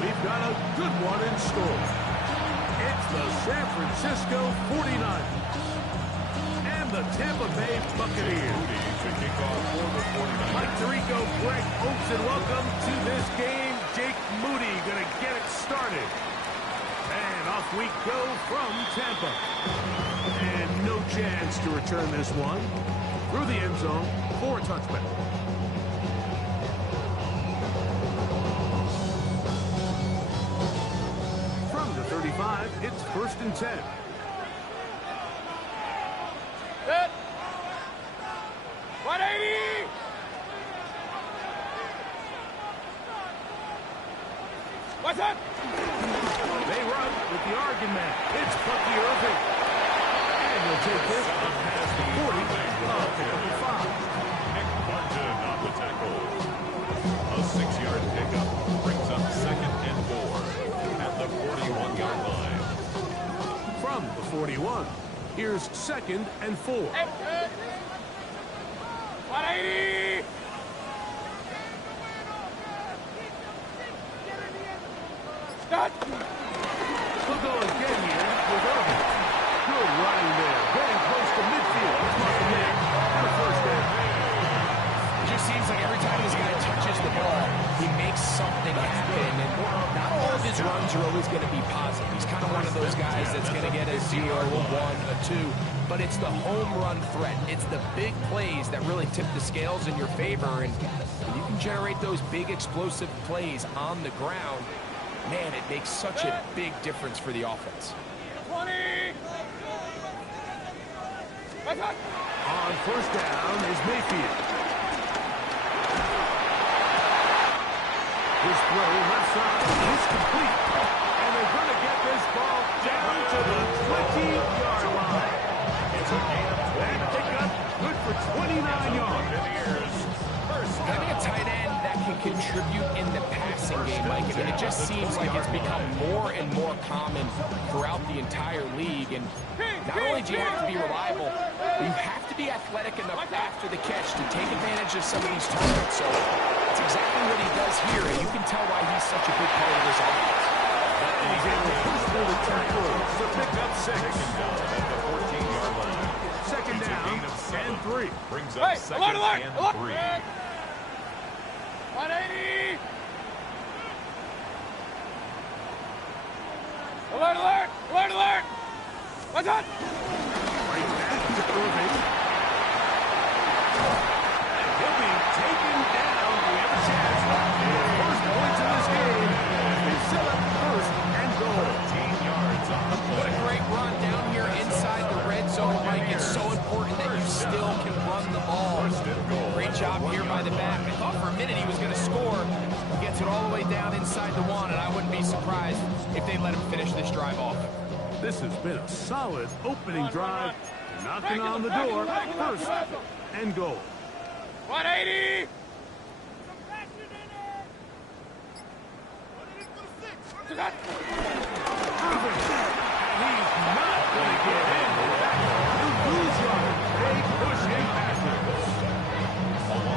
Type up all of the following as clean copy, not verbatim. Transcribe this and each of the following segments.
we've got a good one in store. It's the San Francisco 49ers and the Tampa Bay Buccaneers. Mike Tirico, Greg Oaks, and welcome to this game. Jake Moody going to get it started. And off we go from Tampa. And no chance to return this one. Through the end zone for a touchback. From the 35, it's 1st and 10. Set. 180. What's up? They run with the Oregon man. It's Bucky Irving. And he'll take this up past the 40 of the 5. Nick London on the tackle. A 6-yard pickup brings up 2nd and 4 at the 41-yard line. From the 41, here's 2nd and 4. 180. Start. We'll go again here with Irving. Good running there. Getting close to midfield. It's Bucky man. And a 1st down. It just seems like every time this guy touches the ball, he makes something happen. And not all of his runs are always going to be positive. He's kind of one of those guys that's going to get a 0, a 1, a 2. But it's the home run threat. It's the big plays that really tip the scales in your favor. And when you can generate those big explosive plays on the ground, man, it makes such a big difference for the offense. 20. On 1st down is Mayfield. His throw left side is complete. And they're going to get this ball down to the 20-yard line. It's a gain of 20. That pickup good for 29 yards. Having a tight end that can contribute in the passing game, Mike, I mean, it just seems like it's become more and more common throughout the entire league. And not only do you have to be reliable, but you have to be athletic enough after the catch to take advantage of some of these targets. So it's exactly what he does here, and you can tell why he's such a big part of this offense. He's able to push through the tackle to pick up 6. At the 14-yard line. 2nd down and 3. Brings up 2nd and 3. 180. Alert, alert, alert, alert. What's up? Right back to Irving. And he'll be taken down. We have a chance for the first points in this game. They set up 1st and goal. 13 yards on the What play. a great run down here inside the red zone, Mike. It's so important that you still can run the ball. Great job here by the back. I thought for a minute he was going to score. He gets it all the way down inside the 1, and I wouldn't be surprised if they let him finish this drive off. This has been a solid opening drive. Knocking on the door. 1st and goal. 180. Irving. And he's not going to get in. You lose yard. They push him backwards.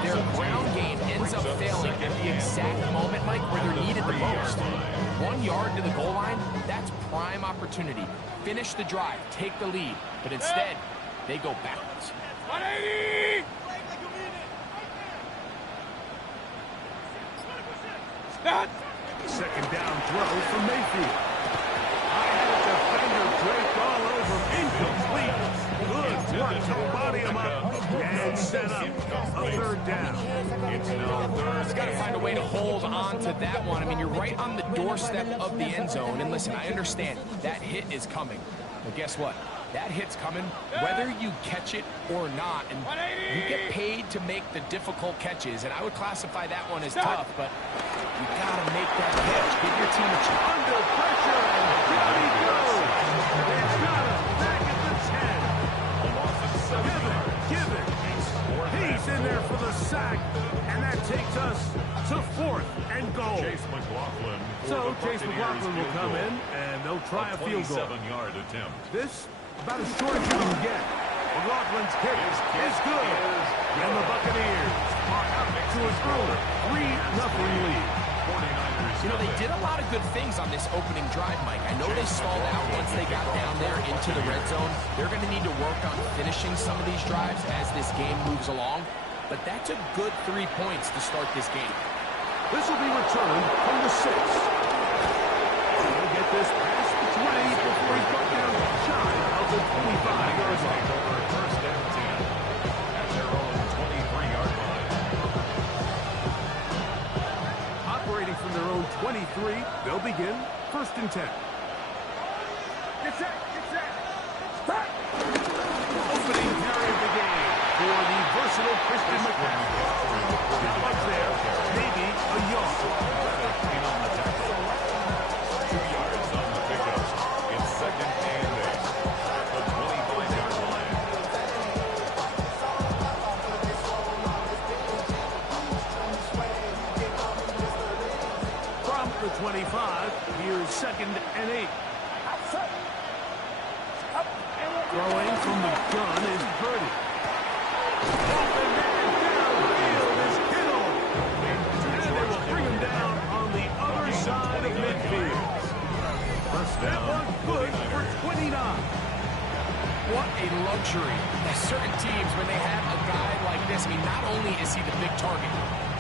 Their ground game ends up failing at the exact moment, Mike, where they're needed the most. 1 yard to the goal line, that's prime opportunity. Finish the drive, take the lead, but instead, they go backwards. 180. Start. 2nd down throw from Mayfield. I had a defender draped all over him. Incomplete. Good work to body him up and set up a 3rd down. It's now 3rd. He's got to find a way to hold on to that one. I mean, you're right on the doorstep of the end zone. And listen, I understand that hit is coming. But guess what? That hit's coming whether you catch it or not. And you get paid to make the difficult catches. And I would classify that one as tough, but you got to make that catch. Give your team a chance. Under pressure, and down he goes. It's got him back at the 10. A loss of 7 yards. Give it. He's in there for the sack, and that takes us to 4th and goal. Chase McLaughlin. So Chase McLaughlin will come in, and they'll try a field goal. 27-yard attempt. This, about as short as you can get. McLaughlin's kick is good. And the Buccaneers are up to an early 3-0 lead. 49ers You know, they did a lot of good things on this opening drive, Mike. I know they stalled out once they got down there into the red zone. They're going to need to work on finishing some of these drives as this game moves along. But that's a good 3 points to start this game. This will be returned from the 6. He'll get this past the 20 before he's brought down shy of the 25-yard line. First down 10 at their own 23-yard line. Operating from their own 23, they'll begin 1st and 10. Get set. Get set. Start. Opening carry of the game for the versatile Christian McCaffrey. Not much there, maybe a yard. On the tackle. 2 yards on the pickup. It's 2nd and 8 at the 25-yard line. From the 25, here's 2nd and 8. Throwing from the gun is Purdy. Open man downfield is Kittle. And they will bring him down on the other side of midfield. That one good for 29. What a luxury. Certain teams, when they have a guy like this, I mean, not only is he the big target,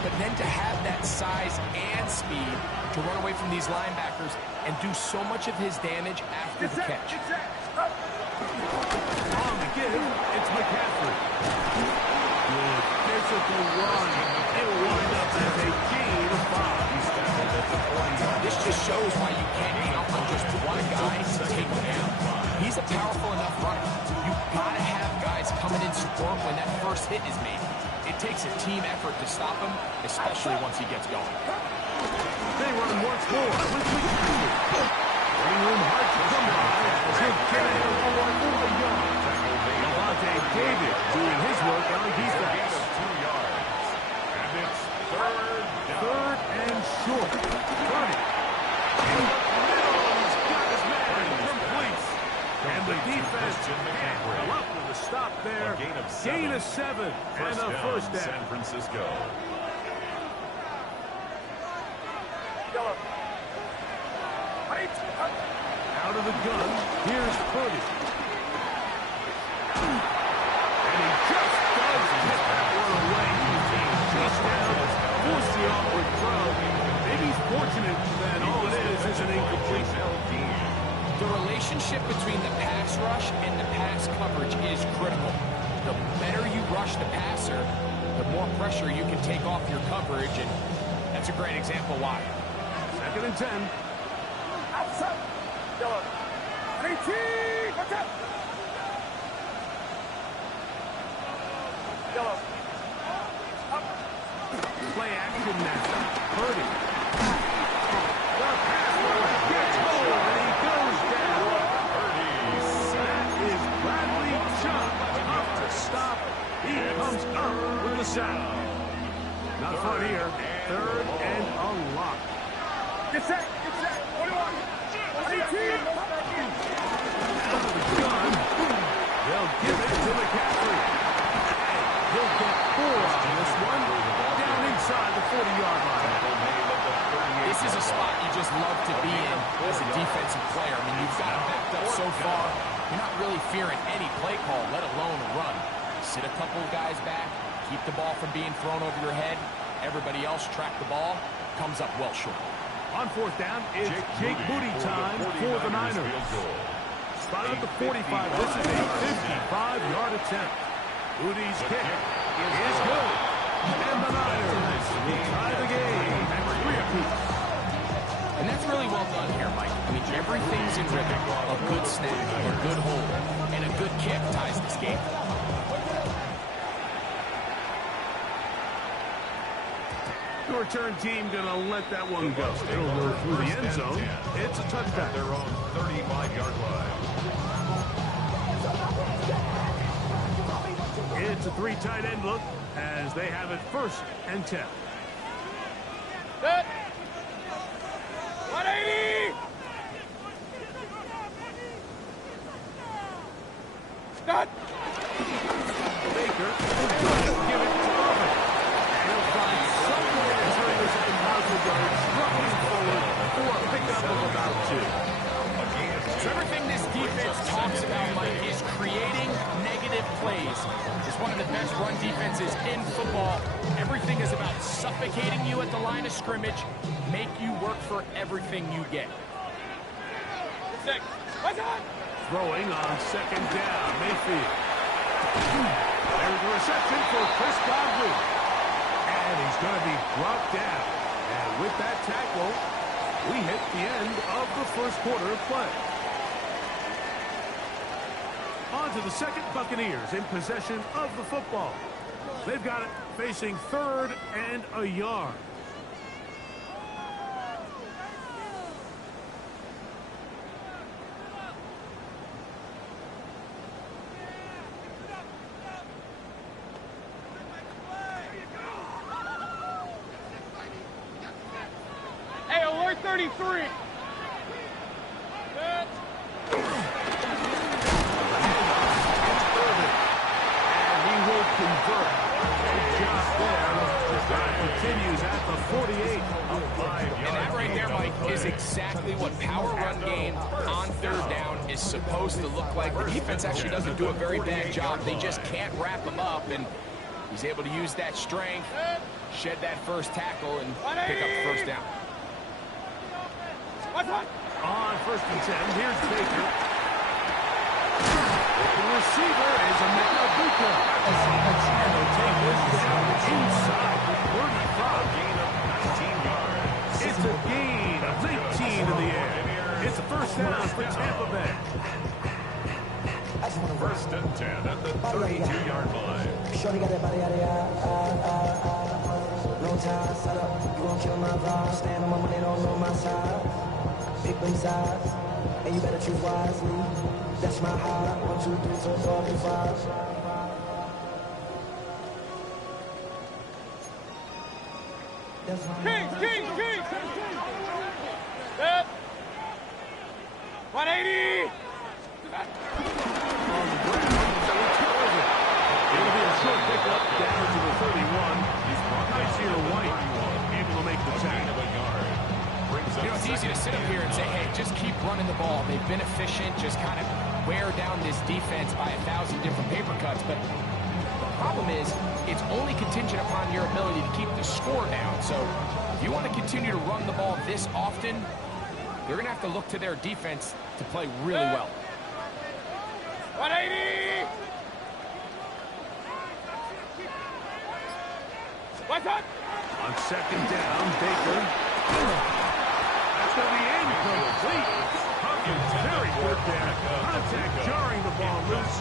but then to have that size and speed to run away from these linebackers and do so much of his damage after the catch. On the give, it's McCaffrey. Good physical run. It'll wind up as a gain of 5. This just shows why you can't count on just one guy to take him down. He's a powerful enough runner. You've got to have guys coming in support when that first hit is made. It takes a team effort to stop him, especially once he gets going. They run once more with McCaffrey. Greenroom hard to come by as he'll get it for 4 yards. Devontae David doing his work on defense. 2 yards. And it's 3rd down. 3rd and short. Purdy. In the middle, he's got his man complete. And the defense well up with a stop there. Gain of 7 and a first down. San Francisco. Out of the gun, here's Purdy. And he just does get that one away. Just down, force the awkward throw. Maybe he's fortunate that all it is an incompletion. The relationship between the pass rush and the pass coverage is critical. The better you rush the passer, the more pressure you can take off your coverage, and that's a great example why. 2nd and 10. Outside. Yellow. 18. What's up? Yellow. Play action now. Purdy. The pass rush gets hold and he goes down. That is Bradley Chubb. Tough to stop. He comes up with the sack. Not fun here. 3rd and a lot. Get set. Get set. 21. 18. Out of the gun. They'll give it to McCaffrey. He'll get 4 on this one. Down inside the 40-yard line. This is a spot you just love to be in as a defensive player. I mean, you've got it backed up so far. You're not really fearing any play call, let alone a run. Sit a couple of guys back, keep the ball from being thrown over your head. Everybody else track the ball, comes up well short. On 4th down, it's Jake Moody time for the Niners. Spotted at the 45. This is a 55-yard attempt. Moody's kick is good. And the Niners will tie the game at 3 apiece. And that's really well done here, Mike. I mean, everything's in rhythm. A good snap, a good hold, and a good kick ties this game. The return team going to let that one go. It'll go through the end zone. It's a touchdown. Their own 35-yard line. It's a 3 tight end look as they have it 1st and 10. Set. 180. Start. Baker will give it to Irvin. And he'll find somewhere during this 1,000 yards, struggling forward plays, is one of the best run defenses in football. Everything is about suffocating you at the line of scrimmage, make you work for everything you get. Throwing on second down, Mayfield. There's the reception for Chris Godwin. And he's going to be brought down. And with that tackle, we hit the end of the first quarter of play. On to the second, Buccaneers in possession of the football. They've got it facing third and a yard. Hey, alert 33. Convert. Good job there. The drive continues at the 48. And that right there, Mike, is exactly what power run game on third down is supposed to look like. The defense actually doesn't do a very bad job. They just can't wrap him up, and he's able to use that strength, shed that first tackle, and pick up the first down. On first and 10, here's Baker. The receiver is Emeka Buka. And they'll take this down inside the 35. Gain of 19 yards. It's a gain of 19 in the air. It's a first down for Tampa Bay. First and 10 at the 32-yard line. Shorty got that body out of no time, set up, you gon' kill my vibe. Stand on my money, don't know my side. Pick them sides, and you better choose wisely. That's my high. 1, 2, 3, 4, 5. That's my King. Set. 180. On the ground, it'll be a short pickup down to the 31. Nice here, White, able to make the tackle. You know, it's easy to sit up here and say, hey, just keep running the ball. They've been efficient, just kind of wear down this defense by 1,000 different paper cuts. But the problem is, it's only contingent upon your ability to keep the score down. So if you want to continue to run the ball this often, they're going to have to look to their defense to play really well. 180. What's up? On second down, Baker. That's going to be incomplete. Hopkins very good there. Contact jarring the ball loose.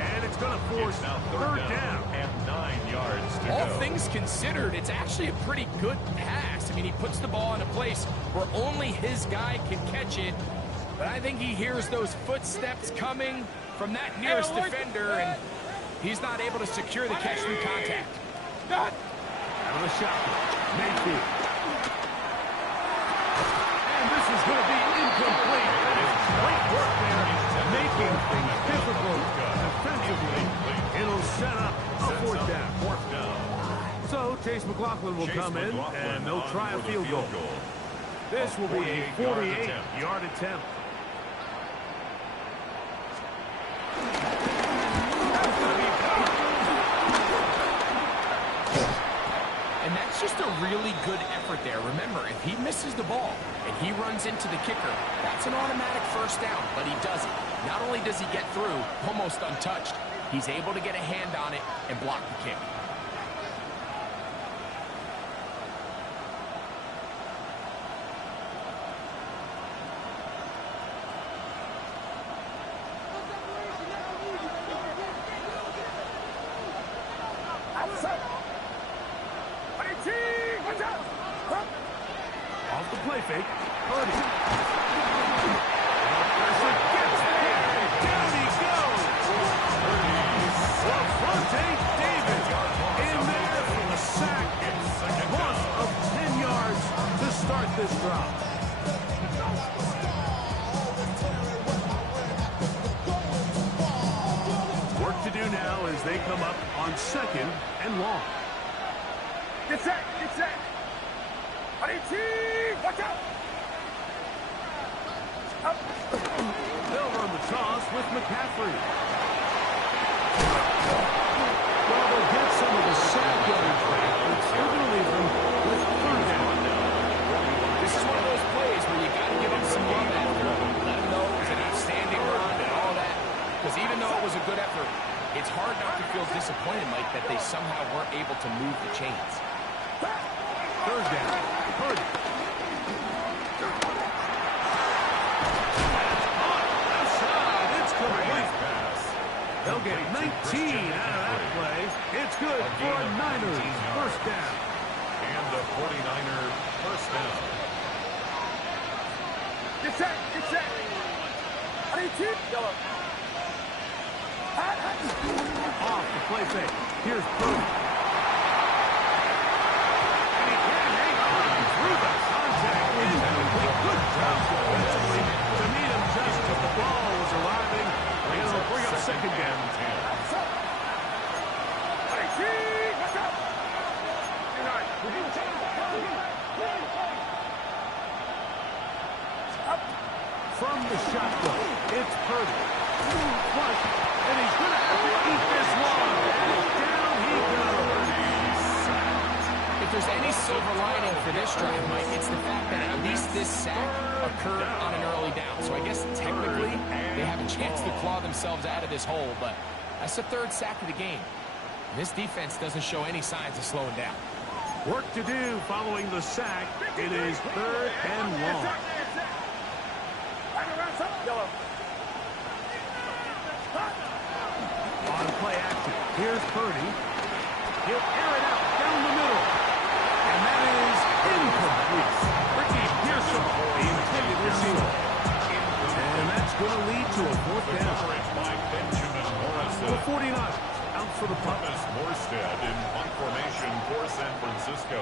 And it's going to force third down. And 9 yards to All go. things considered, it's actually a pretty good pass. I mean, he puts the ball in a place where only his guy can catch it. But I think he hears those footsteps coming from that nearest defender, and he's not able to secure the catch through contact. Out of the shotgun, Mayfield. And this is going to be incomplete. That is great work there, making things difficult defensively. It'll set up a fourth down. So Chase McLaughlin will come in, and they'll try a field goal. This will be a 48-yard attempt. And that's just a really good effort there. Remember, if he misses the ball and he runs into the kicker, that's an automatic first down, but he doesn't. Not only does he get through almost untouched, he's able to get a hand on it and block the kick. Off the play fake, Purdy. Down he goes. Lavonte David in there for the sack. Loss of 10 yards to start this drive. Work to do now as they come up on second and long. Get set. Watch out. They'll run the toss with McCaffrey. Well, they'll get some of the sack yards back, but still going to leave them with third down. This is one of those plays where you got to give them some love after. Let them know it was an outstanding run and all that. Because even though it was a good effort, it's hard not to feel disappointed, Mike, that they somehow weren't able to move the chains. Third down. Purdy. It's complete. They'll get 19 out of that play. It's good for a Niners first down. And the 49er first down. Get set, get set. I need two. Yellow. Off the play fake. Here's Purdy. And he can hang on through the contact. Incomplete. Good job defensively to meet him just as the ball was arriving. And it'll bring up second down. From the shotgun, it's Purdy. Flush, and he's going to have to eat this one. And down he goes. If there's any silver lining for this drive, Mike, it's the fact that at least this sack occurred on an early down. So I guess technically they have a chance to claw themselves out of this hole, but that's the third sack of the game. And this defense doesn't show any signs of slowing down. Work to do following the sack. It is third and long. Yellow. On play action, here's Purdy. He'll air it out down the middle. And that is incomplete. Ricky Pearson, the intended receiver. And that's going to lead to a fourth down. By Benjamin Morrison. The 49ers out for the punt. Thomas Morstead in punt formation for San Francisco.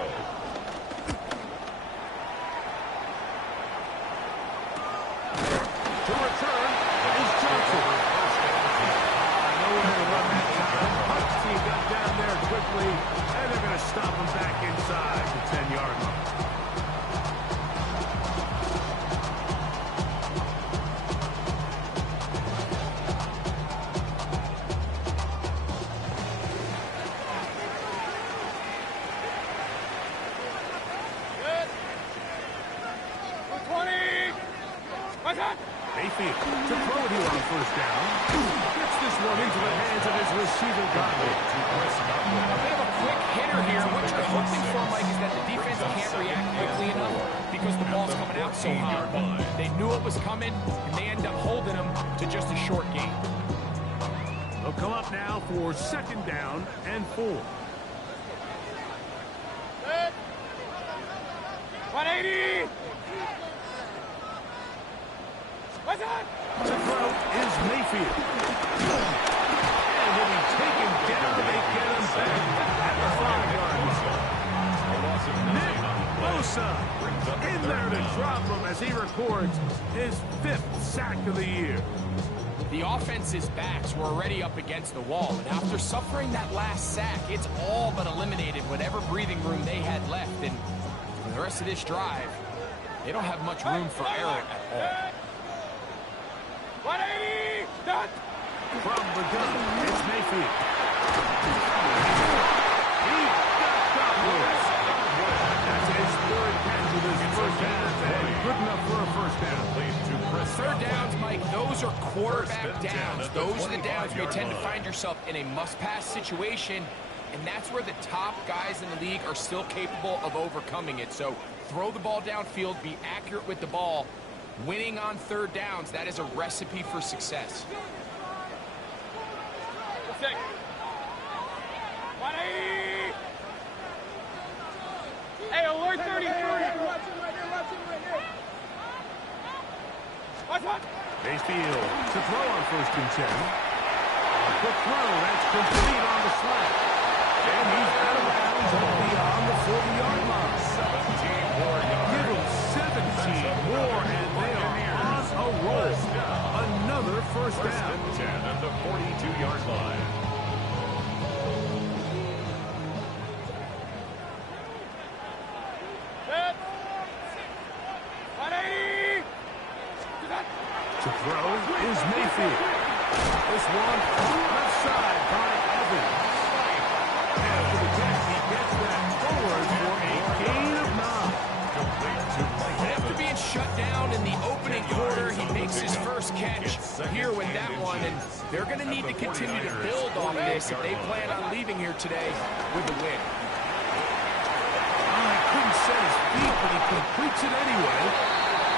To return is Johnson. Nowhere to run that time. Bucks team got down there quickly, and they're going to stop him back inside the 10-yard line. Mayfield to throw it here on first down. Gets this one into the hands of his receiver, Godwin. A bit of a quick hitter here. What you're hoping for, Mike, is that the defense can't react quickly enough because the ball's coming out so hot. But they knew it was coming, and they end up holding them to just a short gain. They'll come up now for second down and 4. 180. What's that? To throw is Mayfield. And he'll be taken down. They get him back at the 5 yard line. Nick Bosa in there to drop him as he records his 5th sack of the year. The offense's backs were already up against the wall, and after suffering that last sack, it's all but eliminated whatever breathing room they had left. And for the rest of this drive, they don't have much room for error at all. 180. Done. From the gun, it's Mayfield. He got Godwin. That's his 3rd catch of his first half, and good enough for a first down. Third downs, Mike, those are quarterback downs. Those are the downs where you tend to find yourself in a must-pass situation, and that's where the top guys in the league are still capable of overcoming it. So throw the ball downfield, be accurate with the ball. Winning on third downs, that is a recipe for success. 180. Hey, alert 33. Watch one. Mayfield to throw on first and 10. A quick throw, that's complete on the slant. And he's out of bounds up beyond the 40-yard line. 17 more yards. Give him 17 more, and they are on a roll. Another first First down. and 10 at the 42-yard line. Set. 180. To throw is Mayfield. This one left inside by Evans. After the catch, he gets that forward for a gain of 9. After being shut down in the opening quarter, he makes his first catch here with that one, and they're going to need to continue to build on this if they plan on leaving here today with a win. He couldn't set his feet, but he completes it anyway.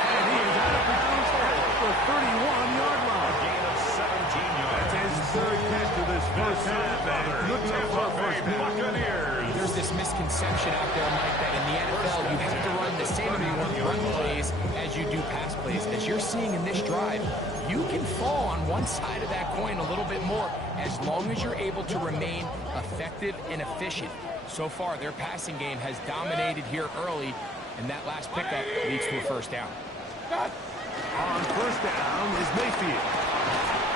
And he is out of bounds at the 31-yard line. Gain of 17 yards. That's his third catch of this first half, and good enough for a first half. Buccaneers. There's this misconception out there, Mike, that in the NFL you have to run the same amount of run plays as you do pass plays. As you're seeing in this drive, you can fall on one side of that coin a little bit more as long as you're able to remain effective and efficient. So far, their passing game has dominated here early, and that last pickup leads to a first down. On first down is Mayfield.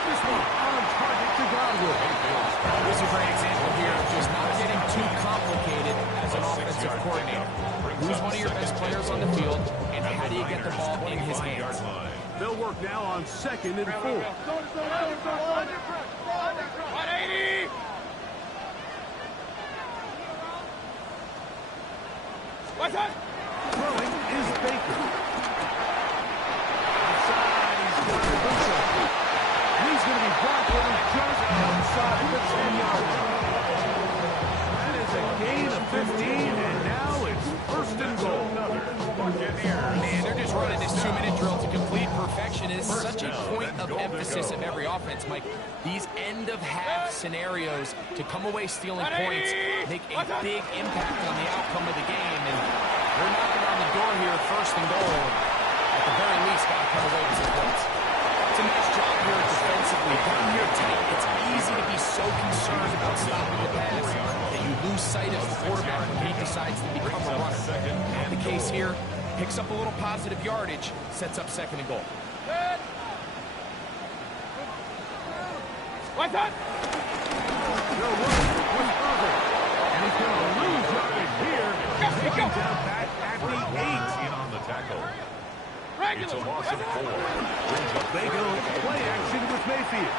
This one on target to Godwin. This is a great example here of just not getting too complicated as an offensive coordinator. Who's one of your best players on the field, and how do you get the ball in his hands? They'll work now on 2nd and 4. 180. What's that? Throwing is Baker. Outside, he's going to do something. He's going to be blocked on just outside the 10-yard line. That is a gain of 15, and now it's 1st and goal. Man, they're just running this 2-minute drill to complete perfection. It's such a point of emphasis of every offense, Mike. These end-of-half scenarios to come away stealing points make a big impact on the outcome of the game. And they're knocking on the door here, 1st and goal. At the very least, got to come away with some points. It's a nice job here defensively. Down here tight, it's easy to be so concerned about stopping the pass that you lose sight of the quarterback when he decides to become a runner. Not the case here. Picks up a little positive yardage, sets up 2nd and goal. What's that? They're looking with Irvin. And he's going to lose yardage here. Taken down back at the 8. In on the tackle. It's a Regular. loss of 4. Brings up They go play action with Mayfield.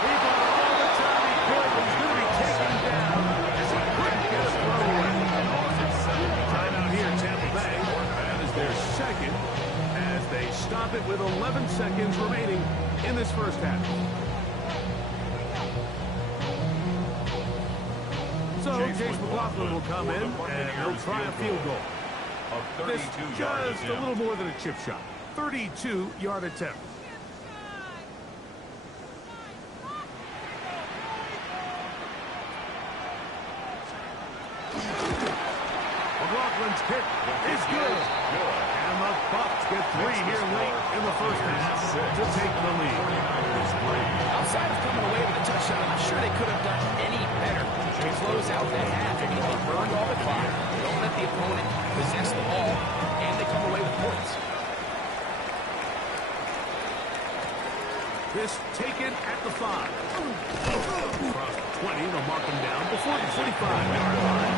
He got all the time he could. He's going to be taken down as he couldn't get a throw away. Timeout here, Tampa Bay. That is their 2nd as they stop it with 11 seconds remaining in this first half. So Chase McLaughlin will come in and he'll try a field goal. This just a little more than a chip shot. 32-yard attempt. McLaughlin's kick is good. And the Bucs get 3 here late in the first half to take the lead. Outside of coming away with a touchdown, I'm sure they could have done any better to close out that half. I mean, they burned all the clock, don't let the opponent possess the ball, and they come away with points. This taken at the 5. Across the 20, they'll mark him down before the 45-yard line.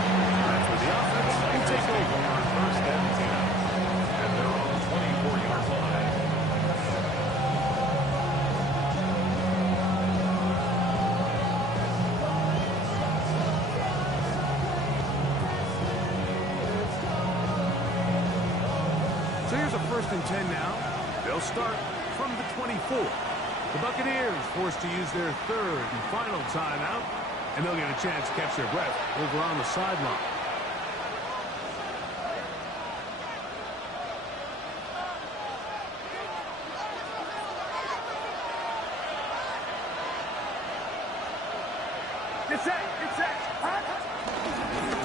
That's where the offense can take over on 1st and 10. And they're on the 24-yard line. So here's a 1st and 10 now. They'll start from the 24. The Buccaneers forced to use their 3rd and final timeout, and they'll get a chance to catch their breath over on the sideline. Get set. Get set.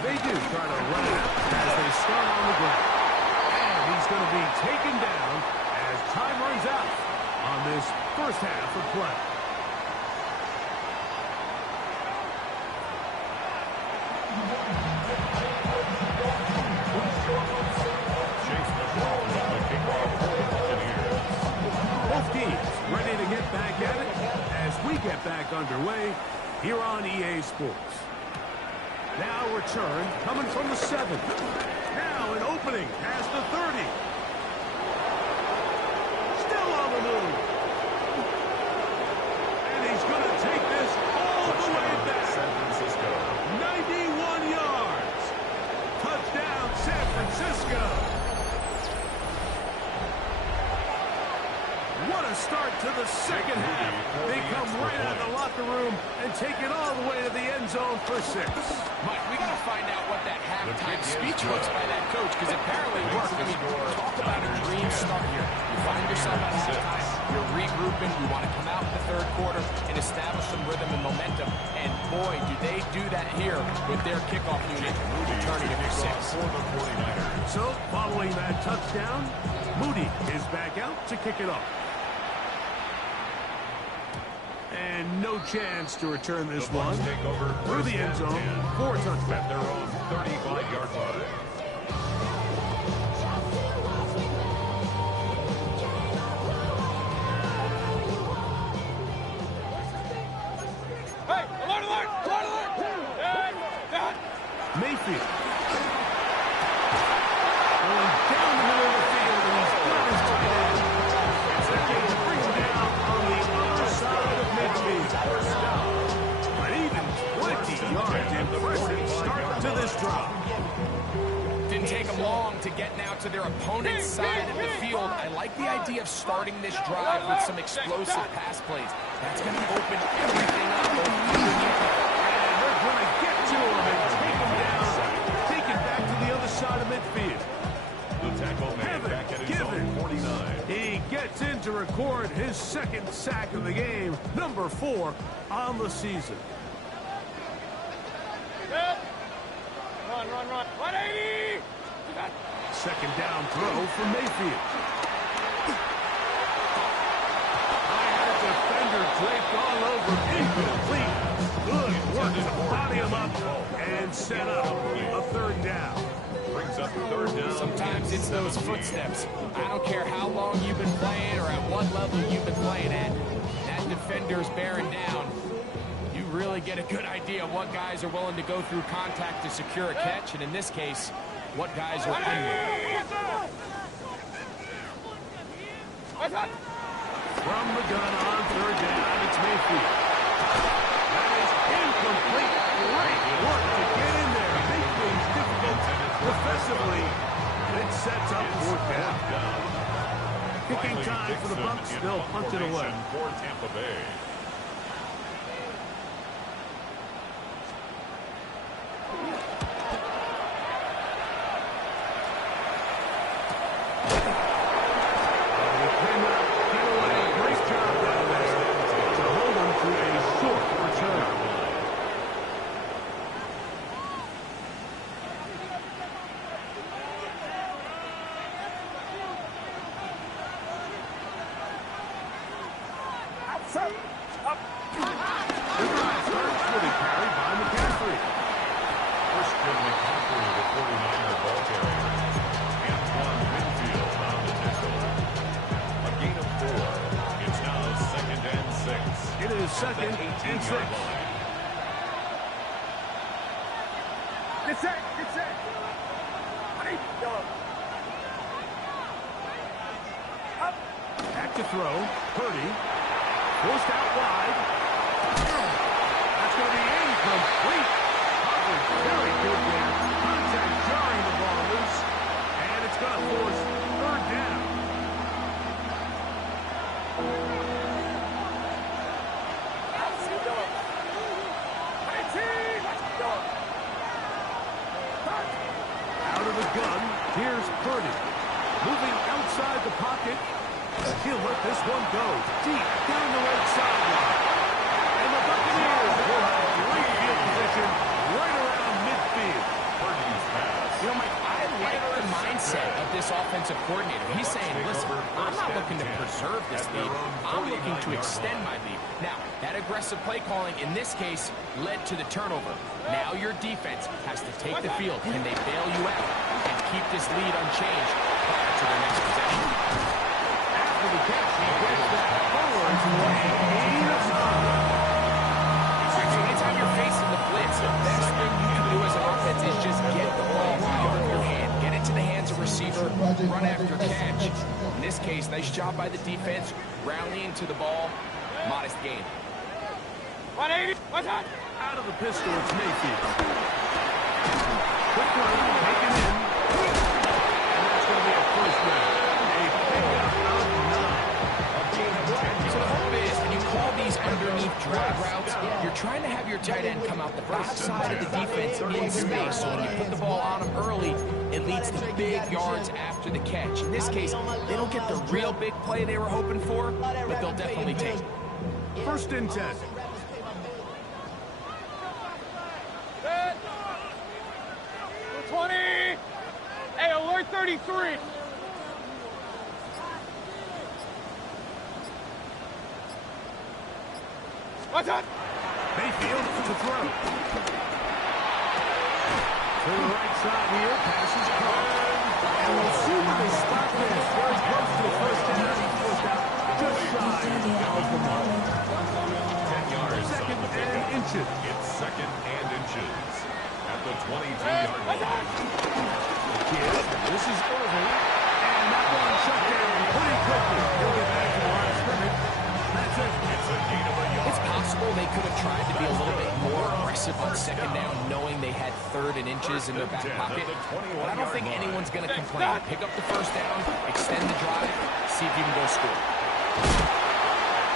They do try to run it out as they start on the ground. And he's going to be taken down as time runs out on this first half of play. Chase McLaughlin, the kickoff for the Buccaneers. Both teams ready to get back at it as we get back underway here on EA Sports. Now return coming from the 7. Now an opening past the 30. Still on the move. And he's going to a start to the second half. They come right out of the locker room and take it all the way to the end zone for 6. Mike, we got to find out what that halftime speech was by that coach, because apparently it worked. I mean, talk about a dream start here. You find yourself at halftime, you're regrouping, you want to come out in the third quarter and establish some rhythm and momentum, and boy, do they do that here with their kickoff unit returning it for 6. For the 49ers. So, following that touchdown, Moody is back out to kick it off. And no chance to return this one through the end zone for a touchdown. At their own 35-yard line. Hey, alert, alert, alert, alert! Mayfield. Going down the middle of the field, and he's got his tight end. It's going to bring him down on the other side of midfield. But even 20 yards impressive start to this drive. Didn't take them long to get now to their opponent's side of the field. I like the idea of starting this drive with some explosive pass plays. That's going to open everything up. And they're going to get to him and take him down. Take it back to the other side of midfield. The tackle made back at his own 49. He gets in to record his second sack of the game, number 4 on the season. Run, run, run. 180! Second down throw for Mayfield. I had a defender draped all over, incomplete. Good work to body him up and set up a third down. Brings up third down. Sometimes it's those footsteps. I don't care how long you've been playing or at what level you've been playing at. That defender's bearing down. You really get a good idea of what guys are willing to go through contact to secure a catch, and in this case, what guys are unwilling. From the gun on third down, it's Mayfield. That is incomplete. Great work to get in there. Make things difficult defensively. It sets up fourth down. Kicking time for the Bucs. They'll punt it away. For Tampa Bay. Second and 6. Get set, get set. Back to throw. Purdy. Forced out wide. That's going to be incomplete. Coverage very good there. Contact jarring the ball loose. And it's going to force third down. Out of the gun, here's Purdy. Moving outside the pocket. He'll let this one go deep down the right sideline. And the Buccaneers will have great field position right around midfield. Purdy's pass. You know, Mike, I like the mindset of this offensive coordinator. He's saying, listen, I'm not looking to preserve this lead. I'm looking to extend my lead. Now, that aggressive play calling in this case led to the turnover. Now your defense has to take the field. Can they bail you out and keep this lead unchanged prior to their next possession? After the catch, he gets that forward. Anytime you're facing the blitz, the best thing you can do as an offense is just get the ball out of your hand. Get it to the hands of receiver, run after catch. In this case, nice job by the defense, rallying to the ball. Modest gain. 180, what's that? Out of the pistol, it's Mayfield. Quick run, taken in. And that's going to be a first down. A pickup of 9. A gain of tight end come out the backside of the defense in space. So when you put the ball on them early, it leads to big yards after the catch. In this case, they don't get the real big play they were hoping for, but they'll definitely take it. 1st and 10. Set. 20. Hey, alert 33. What's up? Mayfield to throw. To the right side here, passes caught. And we'll see where they spot this. Very close to the 1st down. Forced out just shy of the mark. 10 yards. 2nd and inches. It's 2nd and inches at the 22-yard line. This is Irving. And that one shut down pretty quickly. He'll get back to the line of scrimmage. That's it. It's a gain of a yard. It's possible they could have tried to be a little bit more aggressive on 2nd down, knowing they had 3rd and inches in their back pocket. But I don't think anyone's going to complain. Pick up the 1st down, extend the drive, see if you can go score.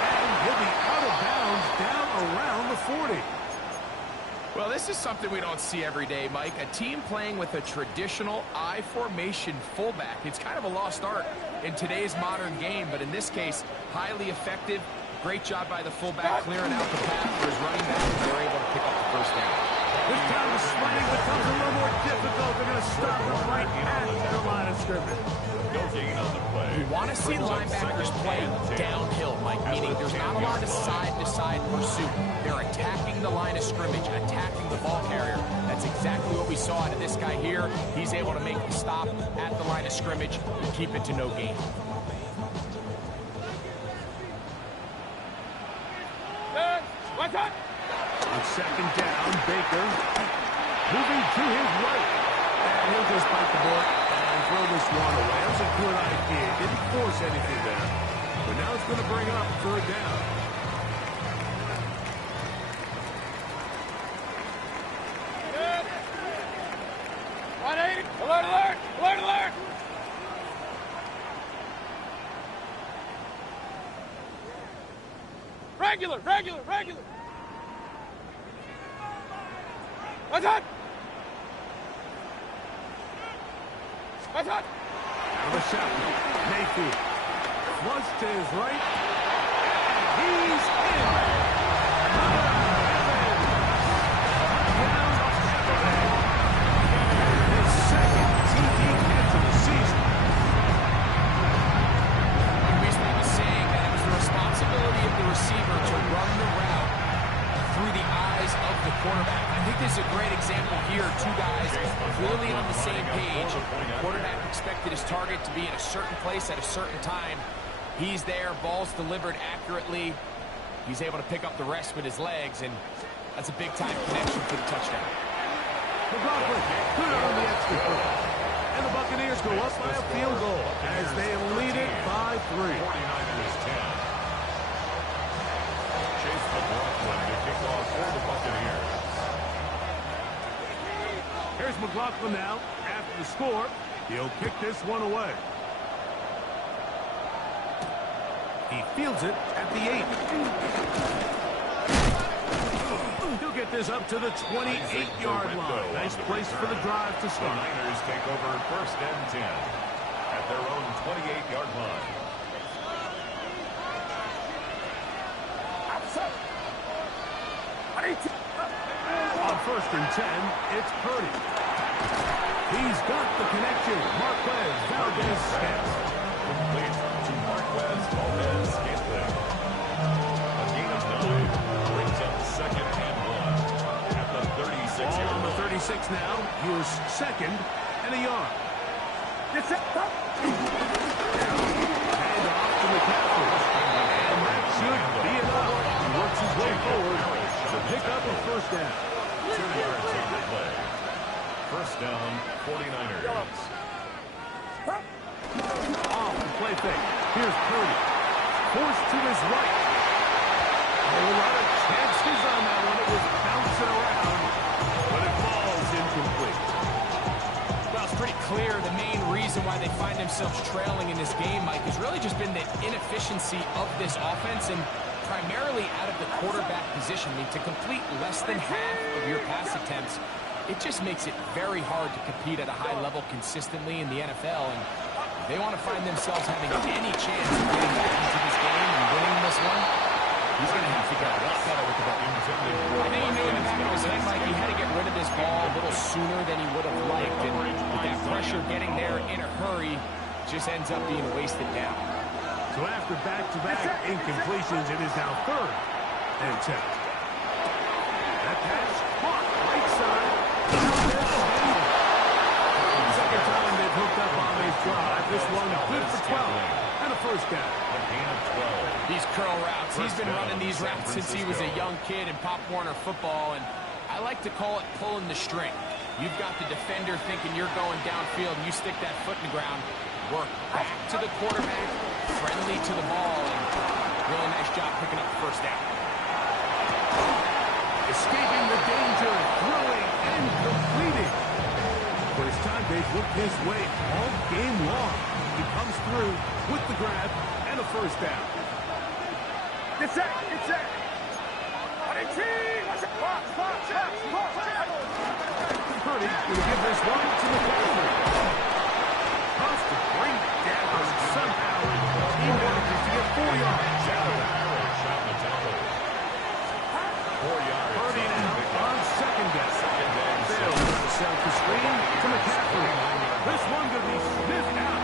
And he'll be out of bounds down around the 40. Well, this is something we don't see every day, Mike. A team playing with a traditional I formation fullback. It's kind of a lost art in today's modern game, but in this case, highly effective. Great job by the fullback clearing out the path for his running back, and they're able to pick up the 1st down. This time the sliding becomes a little more difficult. They're going to stop him right at the line of scrimmage. No gain on the play. You want to see linebackers play downhill, Mike, meaning there's not a lot of side-to-side pursuit. They're attacking the line of scrimmage, attacking the ball carrier. That's exactly what we saw out of this guy here. He's able to make the stop at the line of scrimmage and keep it to no gain. What's up? On 2nd down, Baker moving to his right. And he'll just bite the bullet and throw this one away. That was a good idea. Didn't force anything there. But now it's going to bring up 3rd down. Good. 180. Alert, alert, alert, alert. Regular, regular, regular. What's up? What's up? Out of the shotgun, Mayfield. Flush to his right. And he's in. His 2nd TD catch of the season. We started saying that it was the responsibility of the receiver to run the route through the eyes of the quarterback. I think this is a great example here. 2 guys clearly on the same page. The quarterback expected his target to be in a certain place at a certain time. He's there, ball's delivered accurately. He's able to pick up the rest with his legs, and that's a big-time connection for the touchdown. McLaughlin put it on the extra point. And the Buccaneers go up by a field goal as they lead it by 3. 49ers 10. Chase McLaughlin to kick off for the Buccaneers. Here's McLaughlin now. After the score, he'll kick this one away. He fields it at the 8. He'll get this up to the 28-yard line. Nice place for the drive to The start. Niners take over 1st and 10 at their own 28-yard line. On 1st and 10, it's Purdy. He's got the connection. Marquez Valdez-Scantling. Complete to Marquez Valdez-Scantling. A gain of 9 brings up 2nd and 1 at the 36-yard On the line. 36 now. Here's 2nd and a yard. Hand off to McCaffrey. And that should be enough. He works his way forward to pick up a 1st down. 2 yards on the play. 1st down, 49ers. Off the play fake. Here's Purdy. Forced to his right. A lot of chances on that one. It was bouncing around, but it falls incomplete. Well, it's pretty clear the main reason why they find themselves trailing in this game, Mike, has really just been the inefficiency of this offense. And primarily out of the quarterback position. I mean, to complete less than half of your pass attempts, it just makes it very hard to compete at a high level consistently in the NFL. And if they want to find themselves having any chance of getting back into this game and winning this one, he's going to have to get a lot better with the ball. I think he knew in the back of his head, Mike, he had to get rid of this ball a little sooner than he would have liked. And with that pressure getting there in a hurry, just ends up being wasted down. So after back-to-back incompletions, it is now 3rd and 10. That pass caught right side. Second time they've hooked up on this drive. This one good for 12 and a first down. A gain of 12. These curl routes, he's been running these routes since he was a young kid in Pop Warner football, and I like to call it pulling the string. You've got the defender thinking you're going downfield, and you stick that foot in the ground, work back to the quarterback, friendly to the ball, and really nice job picking up the first down. Escaping the danger, throwing and completing. First time they've looked his way all game long. He comes through with the grab and a first down. Get set, get set. Purdy will give this one to McCaffrey. Toss to bring down somehow. He manages to get 4 yards. Shot in the tackle. 4 yards. Purdy now on second down. Fails to send the screen to McCaffrey. This one going to be sniffed out.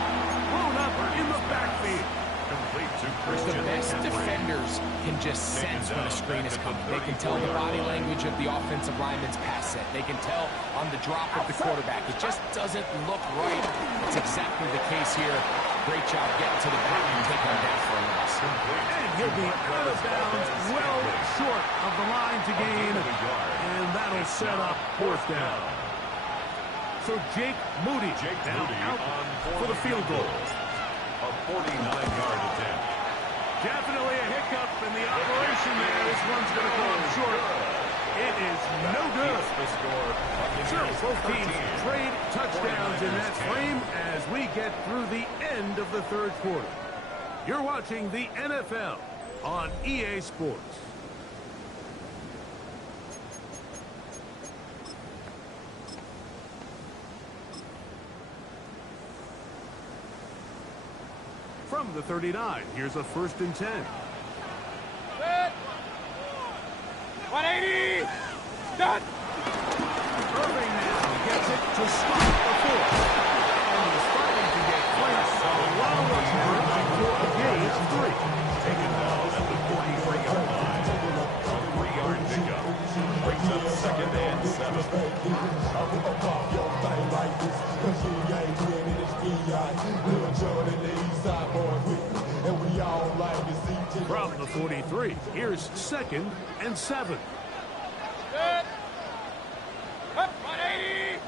Blown up in the backfield. Complete to The Christian best McCaffrey. defenders can just sense when a screen is coming. They can tell the body language of the offensive lineman's pass set. They can tell on the drop of the quarterback. It just doesn't look right. It's exactly the case here. Great job getting to the back and taking him down for a loss. And he'll be out of bounds, well short of the line to gain. And that'll set up 4th down. So Jake Moody now out for the field goal. A 49-yard attempt. Definitely a hiccup in the operation there. This one's going to go up short. It is no good. The score. So both teams trade touchdowns in that frame as we get through the end of the 3rd quarter. You're watching the NFL on EA Sports. From the 39, here's a 1st and 10. 180. Done. Irving now gets it to stop the 4th. And he's starting to get close. A lot of what's happening for a gain of 3. Taken down at the 43-yard line. A 3-yard pickup. Brings up 2nd and 7. From the 43, here's 2nd and 7. Good. Up, 180.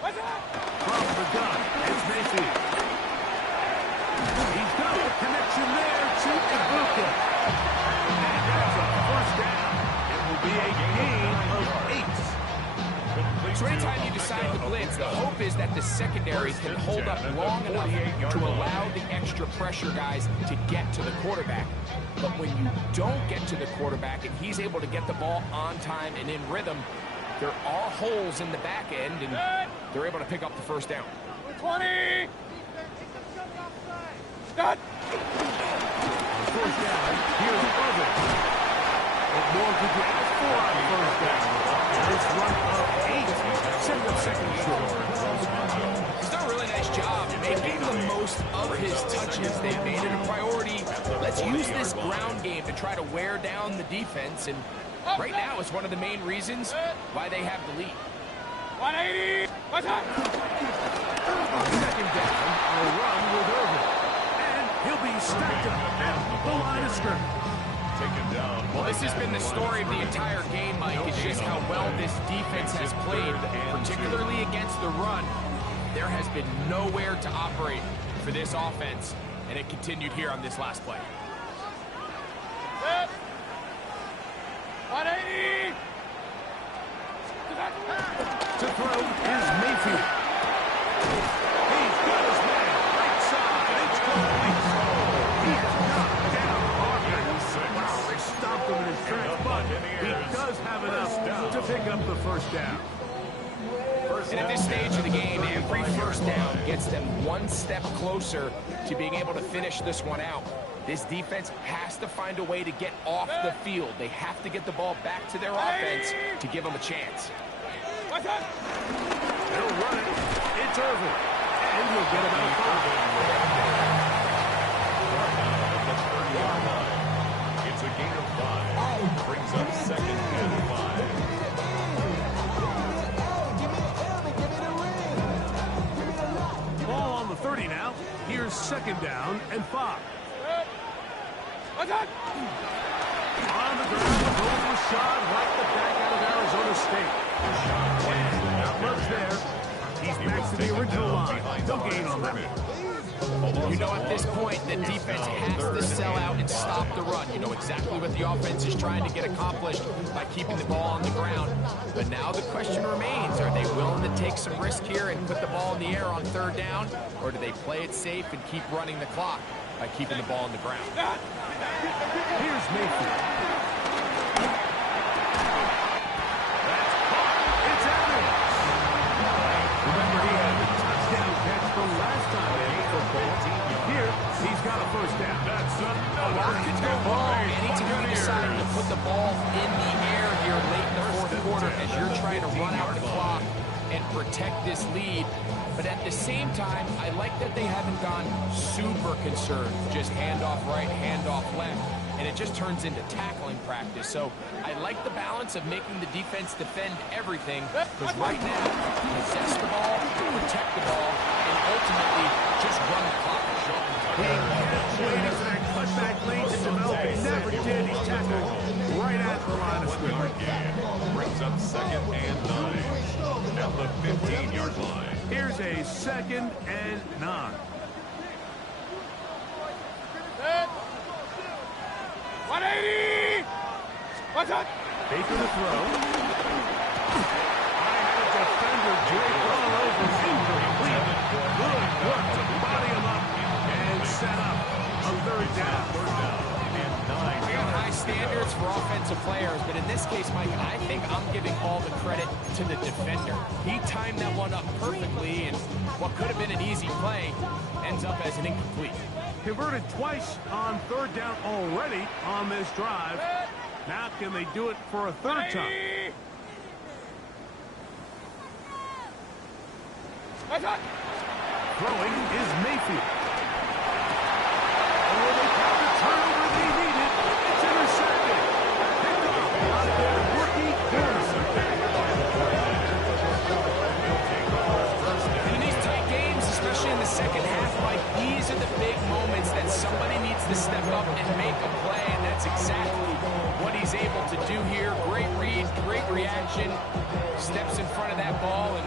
What's up? From the gun, it's Mayfield. He's got a connection there to Ibuka. And that's a first down. It will be a gain of 8. So anytime you decide to blitz, the hope is that the secondary can hold up long enough to allow the extra pressure guys to get to the quarterback. But when you don't get to the quarterback and he's able to get the ball on time and in rhythm, there are holes in the back end, and they're able to pick up the first down. 20. Done. First down, here's Irving. What more could you ask for on first down? Nice run of 8. Send up 2nd short. He's done a really nice job making the most of his touches. They've made it a priority. Let's use this ground game to try to wear down the defense, and right now it's one of the main reasons why they have the lead. 180. What's up? Second down, a run with Irving. And he'll be stacked up at the line of scrimmage. Taken down. Well, this has been the story of the entire game, Mike. It's just how well this defense has played, particularly against the run. There has been nowhere to operate for this offense, and it continued here on this last play. 180. To throw is Mayfield. He's got his man right side. It's complete. to pick up the first down. And at this stage of the game, every first down gets them one step closer to being able to finish this one out. This defense has to find a way to get off the field. They have to get the ball back to their offense to give them a chance. They'll run it. It's Irvin. And he'll get about 5. It's a gain of 5. Brings up second and 5. Ball on the 30 now. Here's second down and 5. On the ground, the goal was shot right the back out of Arizona State. And not much there. He's back to the original line. No gain on that. You know, at this point, the defense has to sell out and stop the run. You know exactly what the offense is trying to get accomplished by keeping the ball on the ground. But now the question remains, are they willing to take some risk here and put the ball in the air on third down? Or do they play it safe and keep running the clock by keeping the ball on the ground? Here's Mayfield. That's caught. It's Evans. Remember, he had the touchdown catch from last time they had football. Here, he's got a first down. That's A lot could go wrong anytime you decide to put the ball in the air here late in the fourth quarter as you're trying to run out the clock and protect this lead. But at the same time, I like that they haven't gone super conserved. Just handoff right, handoff left. And it just turns into tackling practice. So I like the balance of making the defense defend everything. Because right now, possess the ball, protect the ball, and ultimately just run the clock. Waiting for that cutback lane to develop. He never did. He tackled right at the line of scrimmage. Brings up second and 9. At the 15-yard line. Here's a second and 9. 180! What's up? Baker to throw. I had a defender, Jake, all over incomplete. Good work to body him up and set up a third down. And 9. We got high standards for offensive players, but in this case, Mike, I think I'm giving all the credit to the defender. He timed that one up perfectly, and what could have been an easy play ends up as an incomplete. Converted twice on third down already on this drive. Now can they do it for a third time? Throwing is Mayfield. Oh, they got the turnover they needed. It's intercepted. Picked up by their rookie quarterback. And in these tight games, especially in the second half, Mike, these are the big moments that somebody needs to step up and make a play, and that's exactly what he's able to do here. Great read, great reaction, steps in front of that ball and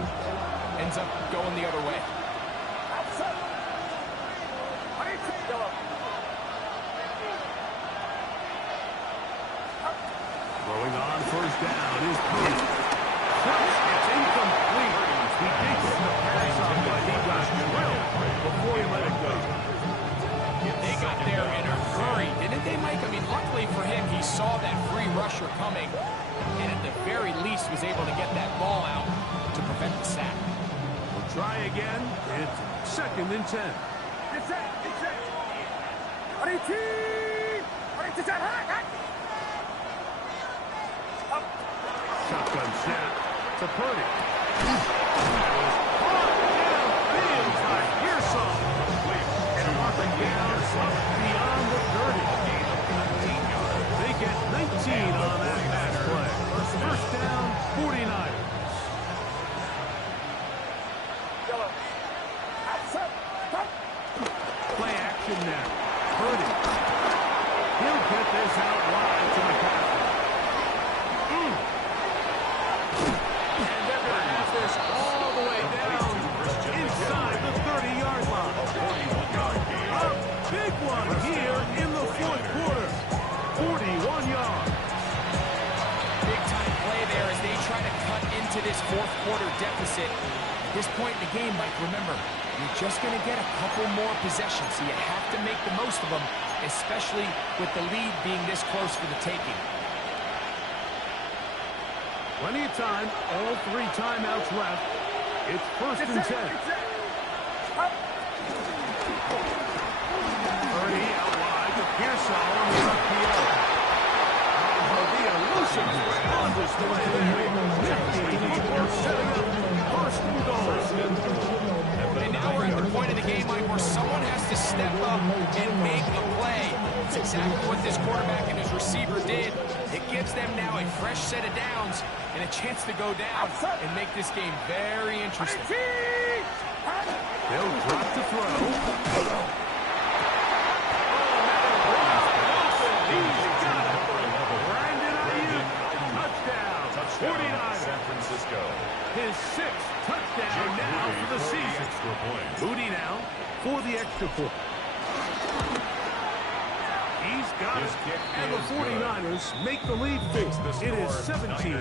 ends up going the other way. Throwing on first down is Purdy. First, it's incomplete. He did get the pass off, but he got drilled before he let it go. They got there in a hurry, didn't they, Mike? I mean, luckily for him, he saw that free rusher coming, and at the very least was able to get that ball out to prevent the sack. We'll try again. It's second and 10. Shotgun snap to Purdy. Caught downfield by Pearson. And marking down up beyond the 30. They get 19 on that pass play. First down, 49ers. Play action now. Purdy. He'll get this out wide to McCaffrey. And they're going to have this all the way down inside the 30-yard line. A big one here in the fourth quarter. 41 yards. Big-time play there as they try to cut into this fourth quarter deficit. At this point in the game, Mike, remember, you're just going to get a couple more possessions, so you have to make the most of them, especially with the lead being this close for the taking. Plenty of time. All 3 timeouts left. It's 1st and 10. Purdy out wide to Pearsall on the RPO. The elusive on display there. We're setting up 1st and goal. And now we're at the point of the game, Mike, where someone has to step up and make a play. That's exactly what this quarterback and his receiver did. It gives them now a fresh set of downs and a chance to go down and make this game very interesting. They'll drop to throw. Brandon Ayuk, touchdown. 49ers. San Francisco. His 6th touchdown now for the season. Extra point. Moody now for the extra point. He's got it, and the 49ers make the lead fix. It is 17 to 13.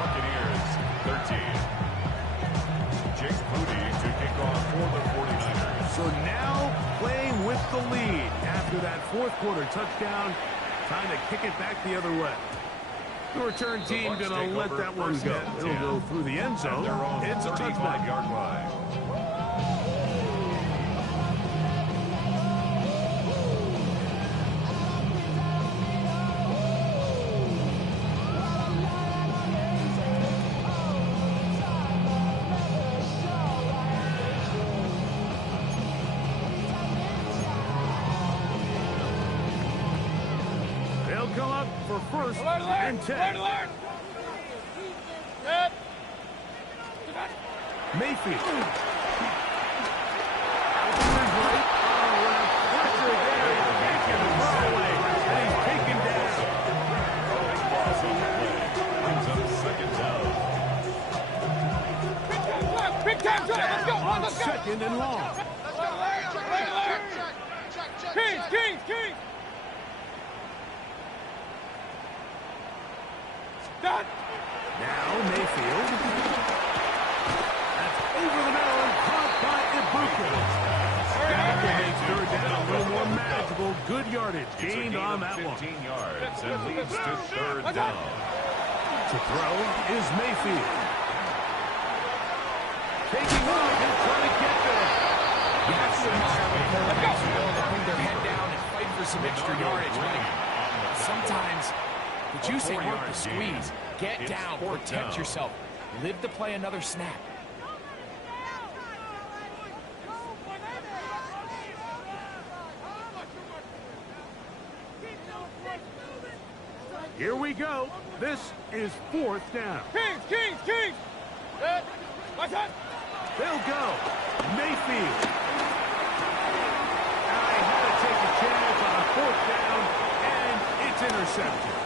Buccaneers 13. Jake Moody to kick off for the 49ers. So now playing with the lead after that 4th quarter touchdown, trying to kick it back the other way. The return team going to let that one go. It'll go through the end zone. It's a touchdown. 35-yard line. They'll come up for 1st and 10. Mayfield. Out to his right. Oh, and a pressure there. Taking the ball away. And he's taken down. Loss on the play. Brings up 2nd down. Big time, let's go, On 2nd and long. Kings! Done! Now Mayfield. That's over the middle and caught by Ibuka. That makes 3rd down a little more manageable. Good yardage gained on that one. 15 yards and leads to 3rd down. To throw is Mayfield. Taking off and trying to get there. You have to admire when quarterbacks are willing to put their head down and fight for some extra yardage, Mike. Sometimes, but you say work the squeeze. Get down, protect yourself. Live to play another snap. Here we go. This is 4th down. Kings! Watch out! They'll go. Mayfield. I had to take a chance on 4th down, and it's intercepted.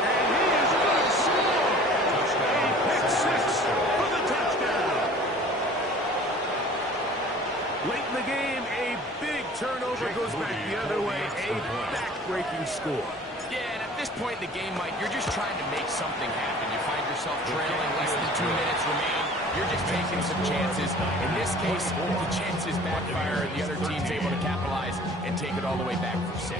And he is going to score. A pick 6 for the touchdown. Late in the game, a big turnover goes back the other way. A back-breaking score. Yeah, and at this point in the game, Mike, you're just trying to make something happen. You find yourself trailing, less than 2 minutes remain. You're just taking some chances. In this case, the chances backfire, and the other team's able to capitalize and take it all the way back for 6.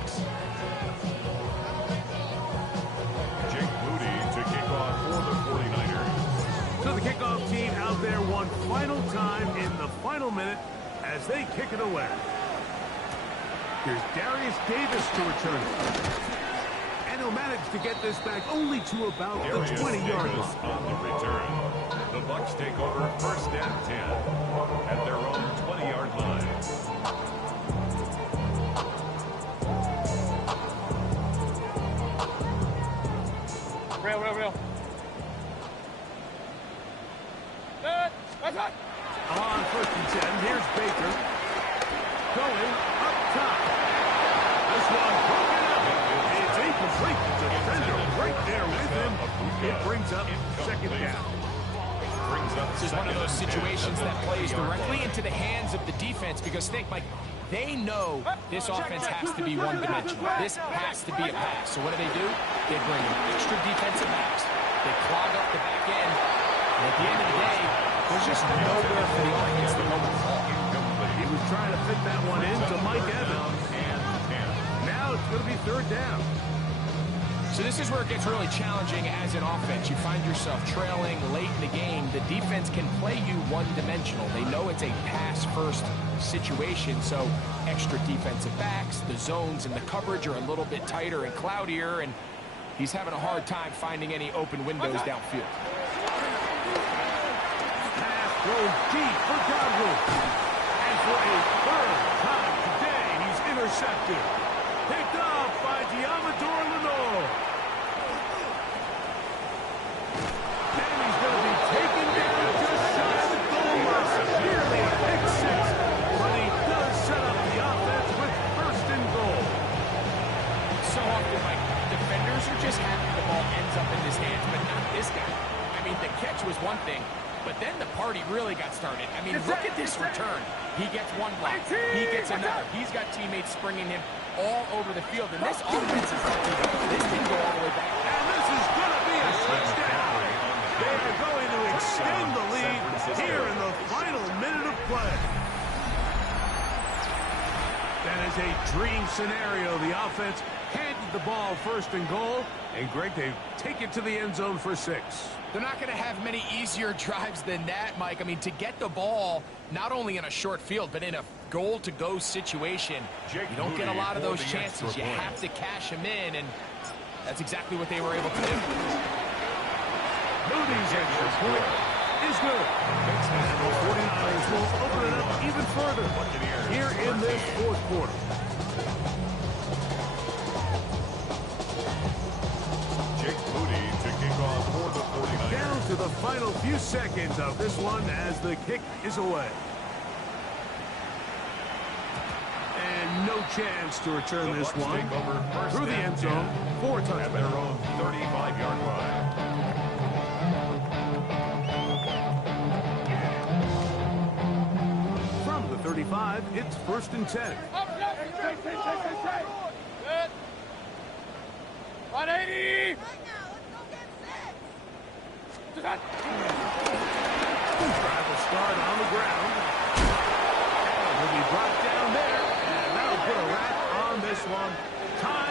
Jake Moody to kick off for the 49ers. So the kickoff team out there one final time in the final minute as they kick it away. Here's Darius Davis to return it. And he'll manage to get this back only to about the 20-yard line. On the return. The Bucs take over 1st and 10 at their own 20-yard line. Real. Watch out! On 1st and 10, here's Baker. Going up top. This one broken up. It's incomplete. Defender right there with him. It brings up 2nd down. This is one of those situations that plays directly into the hands of the defense because think, Mike, they know this offense has to be one-dimensional. This has to be a pass. So what do? They bring in extra defensive backs. They clog up the back end. And at the end of the day, there's just nowhere for the offense to go with the ball. He was trying to fit that one into Mike Evans. Now it's going to be 3rd down. So So this is where it gets really challenging as an offense. You find yourself trailing late in the game. The defense can play you one-dimensional. They know it's a pass-first situation, so extra defensive backs, the zones and the coverage are a little bit tighter and cloudier, and he's having a hard time finding any open windows downfield. Pass goes deep for Godwin. And for a third time today, he's intercepted. Picked up by Diamador Lenore. And he's going to be taken down just shy of the goal line. Nearly a pick six, but he does set up the offense with first and goal. So often, Mike, defenders are just happy the ball ends up in his hands, but not this guy. I mean, the catch was one thing, but then the party really got started. I mean, look at this return. He gets one block. He gets another. He's got teammates springing him all over the field, and this offense is healthy. This can go all the way back. And this is going to be a touchdown. They are going to extend the lead here in the final minute of play. That is a dream scenario. The offense handed the ball first and goal, and Greg, they take it to the end zone for 6. They're not going to have many easier drives than that, Mike. I mean, to get the ball, not only in a short field, but in a goal-to-go situation, you don't get a lot of those chances. You have to cash them in, and that's exactly what they were able to do. Moody's extra point is good. And the 49ers will open it up even further here in this fourth quarter. Jake Moody to kick off for the 49ers. Down to the final few seconds of this one as the kick is away. And no chance to return this one through the end zone for a touchdown. At their own 35-yard line. From the 35, it's first and 10. 180! Drive will start on the ground. And will be brought down there. And that'll put a wrap on this one. Time